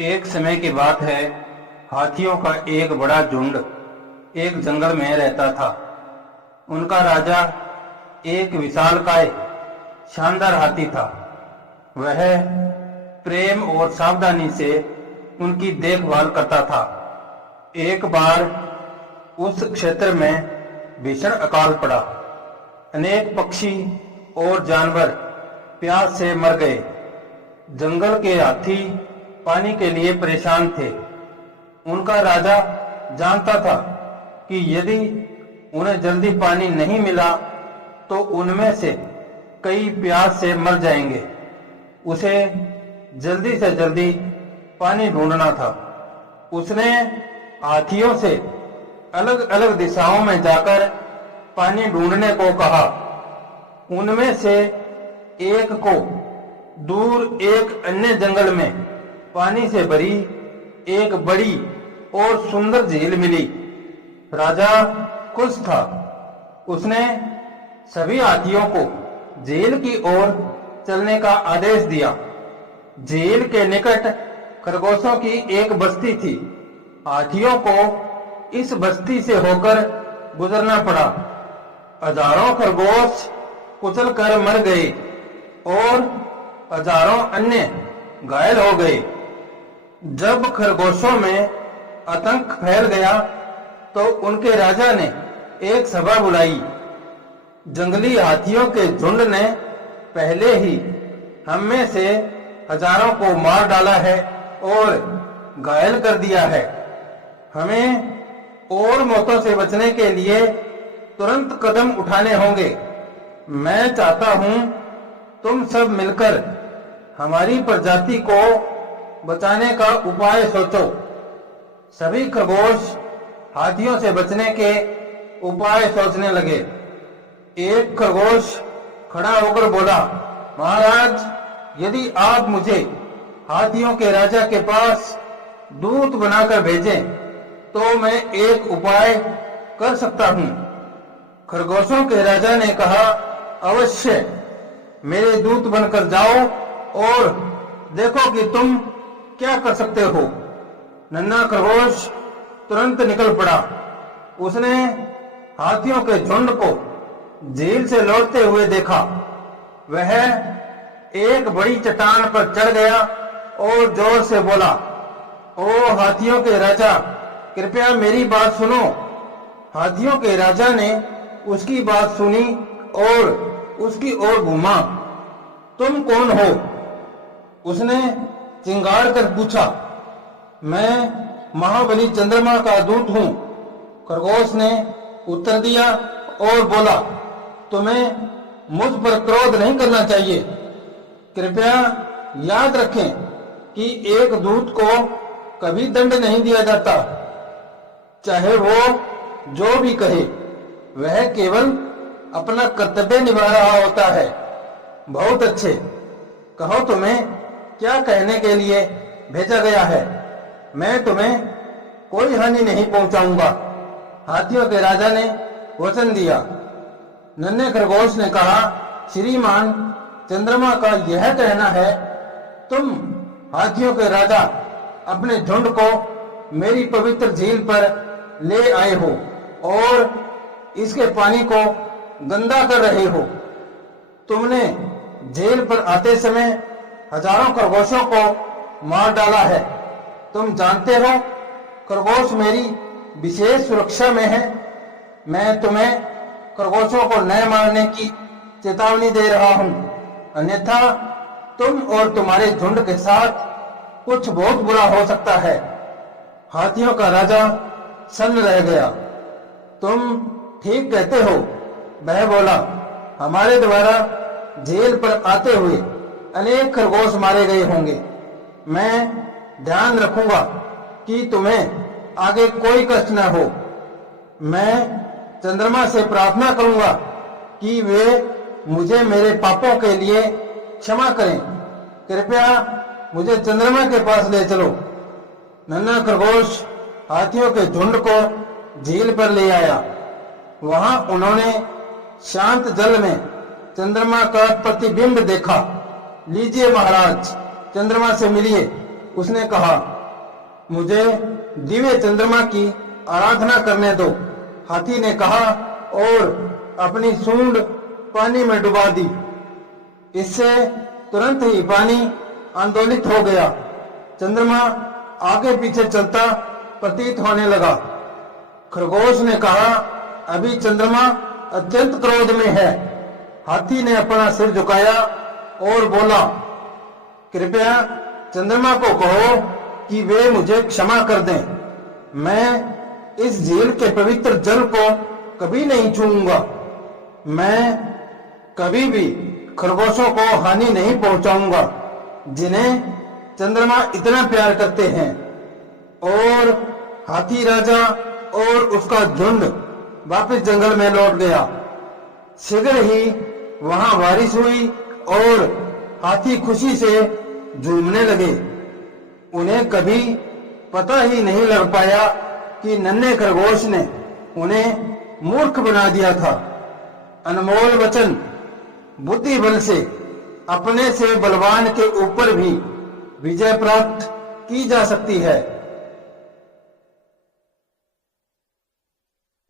एक समय की बात है। हाथियों का एक बड़ा झुंड एक जंगल में रहता था। उनका राजा एक विशालकाय शानदार हाथी था। वह प्रेम और सावधानी से उनकी देखभाल करता था। एक बार उस क्षेत्र में भीषण अकाल पड़ा। अनेक पक्षी और जानवर प्यास से मर गए। जंगल के हाथी पानी के लिए परेशान थे। उनका राजा जानता था कि यदि उन्हें जल्दी पानी नहीं मिला तो उनमें से कई प्यास से मर जाएंगे। उसे जल्दी से जल्दी पानी ढूंढना था। उसने हाथियों से अलग अलग दिशाओं में जाकर पानी ढूंढने को कहा। उनमें से एक को दूर एक अन्य जंगल में पानी से भरी एक बड़ी और सुंदर झील मिली। राजा खुश था। उसने सभी हाथियों को झील की ओर चलने का आदेश दिया। झील के निकट खरगोशों की एक बस्ती थी। हाथियों को इस बस्ती से होकर गुजरना पड़ा। हजारों खरगोश कुचल कर मर गए और हजारों अन्य घायल हो गए। जब खरगोशों में आतंक फैल गया तो उनके राजा ने एक सभा बुलाई। जंगली हाथियों के झुंड ने पहले ही हम में से हजारों को मार डाला है और घायल कर दिया है। हमें और मौतों से बचने के लिए तुरंत कदम उठाने होंगे। मैं चाहता हूं तुम सब मिलकर हमारी प्रजाति को बचाने का उपाय सोचो। सभी खरगोश हाथियों से बचने के उपाय सोचने लगे। एक खरगोश खड़ा होकर बोला, महाराज, यदि आप मुझे हाथियों के राजा के पास दूत बनाकर भेजें तो मैं एक उपाय कर सकता हूं। खरगोशों के राजा ने कहा, अवश्य, मेरे दूत बनकर जाओ और देखो कि तुम क्या कर सकते हो। नन्हा खरगोश तुरंत निकल पड़ा। उसने हाथियों के झुंड को झील से लौटते हुए देखा। वह एक बड़ी चट्टान पर चढ़ गया और जोर से बोला, ओ हाथियों के राजा, कृपया मेरी बात सुनो। हाथियों के राजा ने उसकी बात सुनी और उसकी ओर घूमा। तुम कौन हो? उसने चिंगाड़ कर पूछा। मैं महाबली चंद्रमा का दूत हूं। खरगोश ने उत्तर दिया और बोला, तुम्हें मुझ पर क्रोध नहीं करना चाहिए। कृपया याद रखें कि एक दूत को कभी दंड नहीं दिया जाता, चाहे वो जो भी कहे। वह केवल अपना कर्तव्य निभा रहा होता है। बहुत अच्छे, कहो तुम्हें क्या कहने के लिए भेजा गया है। मैं तुम्हें कोई हानि नहीं पहुंचाऊंगा। हाथियों के राजा ने वचन दिया। नन्हे खरगोश ने कहा, श्रीमान, चंद्रमा का यह कहना है, तुम हाथियों के राजा अपने झुंड को मेरी पवित्र झील पर ले आए हो और इसके पानी को गंदा कर रहे हो। तुमने झील पर आते समय हजारों खरगोशों को मार डाला है। तुम जानते हो खरगोश मेरी विशेष सुरक्षा में है। मैं तुम्हें खरगोशों को न मारने की चेतावनी दे रहा हूं, अन्यथा तुम और तुम्हारे झुंड के साथ कुछ बहुत बुरा हो सकता है। हाथियों का राजा सन्न रह गया। तुम ठीक कहते हो, वह बोला। हमारे द्वारा झील पर आते हुए अनेक खरगोश मारे गए होंगे। मैं ध्यान रखूंगा कि तुम्हें आगे कोई कष्ट न हो। मैं चंद्रमा से प्रार्थना करूंगा कि वे मुझे मेरे पापों के लिए क्षमा करें। कृपया मुझे चंद्रमा के पास ले चलो। नन्हा खरगोश हाथियों के झुंड को झील पर ले आया। वहां उन्होंने शांत जल में चंद्रमा का प्रतिबिंब देखा। लीजिए महाराज, चंद्रमा से मिलिए। उसने कहा, मुझे दिव्य चंद्रमा की आराधना करने दो। हाथी ने कहा और अपनी सूंड पानी में डुबा दी। इससे तुरंत ही पानी आंदोलित हो गया। चंद्रमा आगे पीछे चलता प्रतीत होने लगा। खरगोश ने कहा, अभी चंद्रमा अत्यंत क्रोध में है। हाथी ने अपना सिर झुकाया और बोला, कृपया चंद्रमा को कहो कि वे मुझे क्षमा कर दें। मैं इस झील के पवित्र जल को कभी नहीं छूऊंगा। मैं कभी भी खरगोशों को हानि नहीं पहुंचाऊंगा जिन्हें चंद्रमा इतना प्यार करते हैं। और हाथी राजा और उसका झुंड वापस जंगल में लौट गया। शीघ्र ही वहां बारिश हुई और हाथी खुशी से झूमने लगे। उन्हें कभी पता ही नहीं लग पाया कि नन्हे खरगोश ने उन्हें मूर्ख बना दिया था। अनमोल वचन बुद्धि बल से अपने से बलवान के ऊपर भी विजय प्राप्त की जा सकती है।